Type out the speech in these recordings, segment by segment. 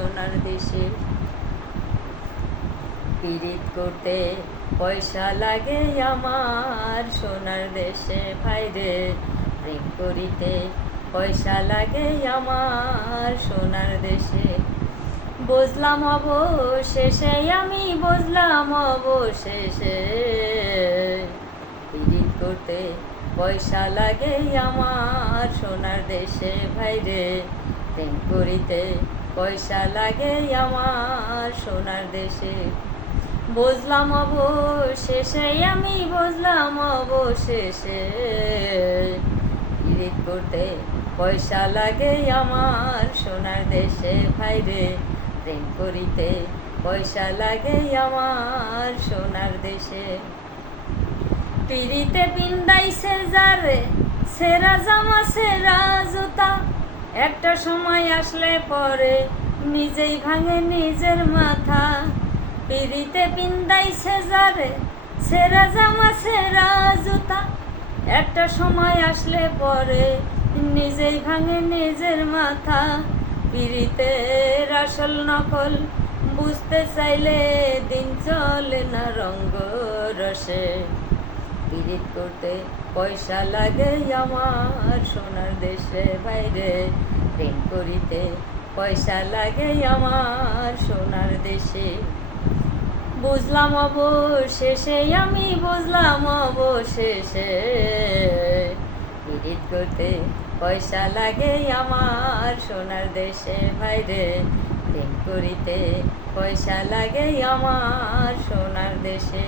সোনার দেশে। পীড়িত করতে পয়সা লাগে আমার সোনার দেশে ভাইরে, প্রেম করিতে পয়সা লাগে আমার সোনার দেশে। বুঝলাম অবশেষে, আমি বুঝলাম অবশেষে, পীড়িত করতে পয়সা লাগে আমার সোনার দেশে ভাইরে, প্রেম করিতে পয়সা লাগে আমার সোনার দেশে। বুঝলাম অবশেষে, আমি বুঝলাম অবশেষে, পীড়িত করতে পয়সা লাগে আমার সোনার দেশে ভাইরে, প্রেম করিতে পয়সা লাগে আমার সোনার দেশে। পিড়িতে পিন্দাইছে যারে সেরা জামা সেরা জুতা, একটা সময় আসলে পরে নিজেই ভাঙে নিজের মাথা। পিড়িতে পিন্দাইছে যারে সেরা জামা সেরা জুতা, একটা সময় আসলে পরে নিজেই ভাঙে নিজের মাথা। পিড়িতের আসল নকল বুঝতে চাইলে দিন চলে না রঙ্গ রসে। পীড়িত করতে পয়সা লাগে আমার সোনার দেশে ভাইরে, প্রেম করিতে পয়সা লাগে আমার সোনার দেশে। বুঝলাম অবশেষে, আমি বুঝলাম অবশেষে, পীড়িত করতে পয়সা লাগে আমার সোনার দেশে ভাইরে, প্রেম করিতে পয়সা লাগে আমার সোনার দেশে।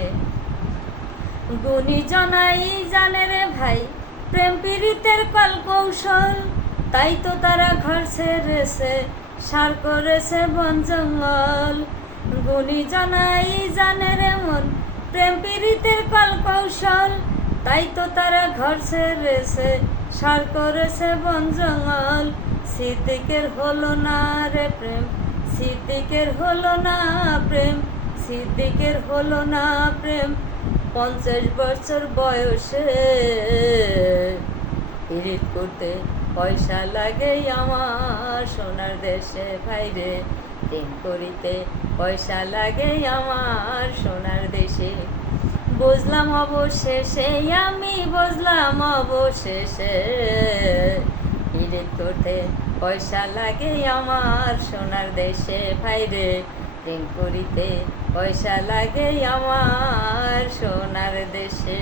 গুণীজনাই জানে রে ভাই প্রেম পীড়িতের কল কৌশল, তাই তো তারা ঘর ছেড়েছে সার করেছে বন জঙ্গল। গুণীজনাই জানে রে মন প্রেম পীড়িতের কল কৌশল, তাই তো তারা ঘর ছেড়েছে সার করেছে বন জঙ্গল। সিদ্দিকের হলো না রে প্রেম, সিদ্দিকের হলো না প্রেম, সিদ্দিকের হলো না প্রেম 50 বছর বয়সে। পীড়িত করতে পয়সা লাগে আমার সোনার দেশে ভাইরে, প্রেম করিতে পয়সা লাগে আমার সোনার দেশে। বুঝলাম অবশেষে, আমি বুঝলাম অবশেষে, পীড়িত করতে পয়সা লাগে আমার সোনার দেশে ভাইরে, প্রেম করিতে পয়সা লাগে আমার সোনার দেশে।